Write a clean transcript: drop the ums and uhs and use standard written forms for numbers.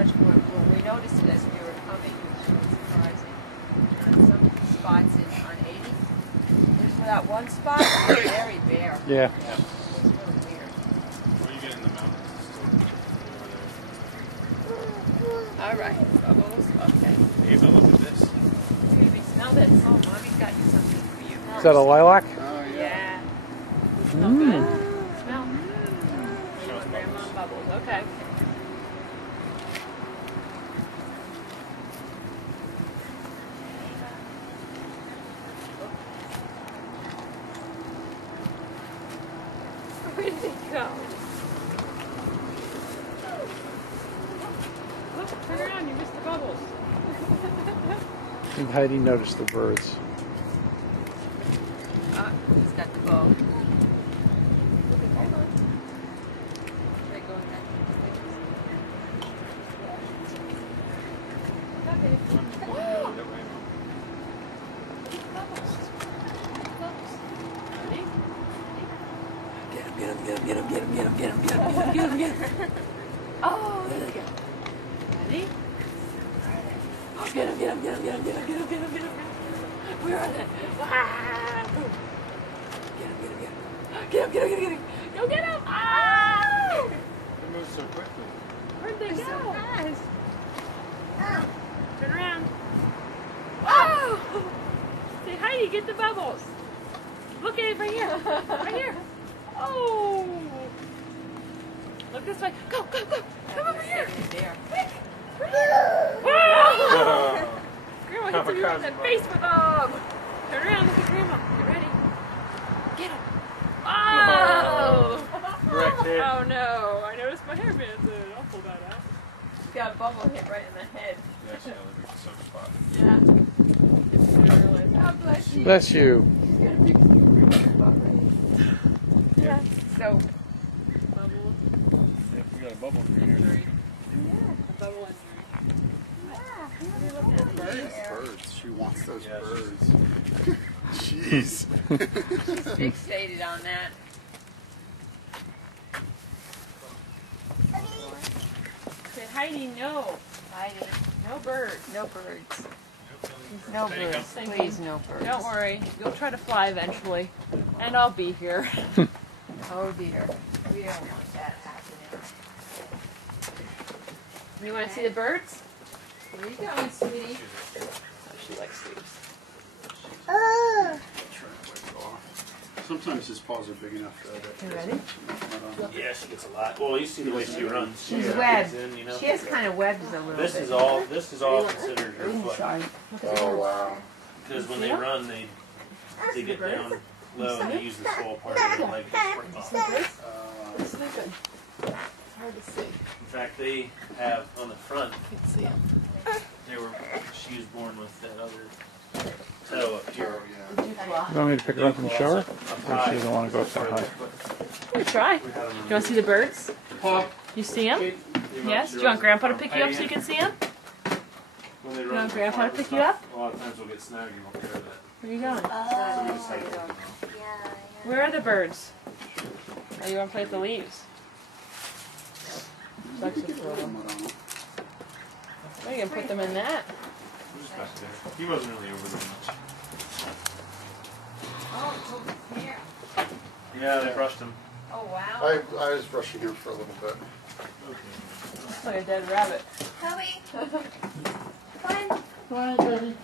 much more cool. We noticed it as we were coming, it was surprising. Some spots on 80, there's that one spot that was very bare. Yeah. It was really weird. Where you get in the mountains? All right, bubbles, okay. Ava, look at this. Baby, smell this. Oh, Mommy's got you something for you. Is that a lilac? Oh, Yeah. Smell good? Smell. You want Grandma bubbles, okay. Where did it go? Look, turn around, you missed the bubbles. I think Heidi noticed the birds. Ah, he's got the bow. Look at that one. They go in that. Okay. Oh! Bubbles. Bubbles. Ready? Get him. Oh, there they go. Ready? Oh, get him. Where are they? Ah! Get him. Go get him. Ah! They move so quickly. Where'd they go? So fast. Turn around. Oh! Say, Heidi, get the bubbles. Look at it right here. Right here. Oh! Look this way. Go. Come over here. Quick. Right here. Oh! Grandma hits you in the face with them. Turn around. Look at Grandma. Get ready. Get him. Oh! Correct hit. Oh no! I noticed my hairband's in. I'll pull that out. He's got a bubble hit right in the head. Yeah, she got a soft spot. Yeah. God bless you. Bless you. She's got a big yeah. So. Bubble. Yep, we got a bubble in here. Injury. Yeah. A bubble injury. Yeah. Birds. She wants those Yeah, birds. Jeez. She's fixated on that. Said Heidi, no. Heidi, no birds. No birds. No birds. Please, no birds. Don't worry. You'll try to fly eventually. And I'll be here. Oh dear. We don't want that happening. You want to see the birds? Where are you going, sweetie? She likes sleeps. Sometimes his paws are big enough that You ready? Yeah, she gets a lot. Well, you see the way she runs. She's She webbed. in, you know? She has kind of webbed a little This bit. is all considered her foot. Sorry. Oh, wow. Because when they run, they get down low and they use the sole part of their leg to sprint off. He's sleeping. It's hard to see. In fact, they have on the front. You can see him. She was born with that other toe up here. Did you fly? You want me to pick her up in the shower? Or she doesn't want to go up that high? We'll try. Do you want to see the birds? You see them? Yes? Do you want Grandpa to pick you up so you can see them? When they You run want for Grandpa to farmers, pick you up? A lot of times we'll get snagged and we'll carry that. Where are you going? So we just have to let them know. Where are the birds? Oh, you want to play with the leaves? Actually, throw them. Oh, you can put them in that. We're just back there. He wasn't really over there much. Oh, it's over here. Yeah, they brushed him. Oh, wow. I was brushing him for a little bit. Looks like a dead rabbit. Chloe, come on. Hi, baby.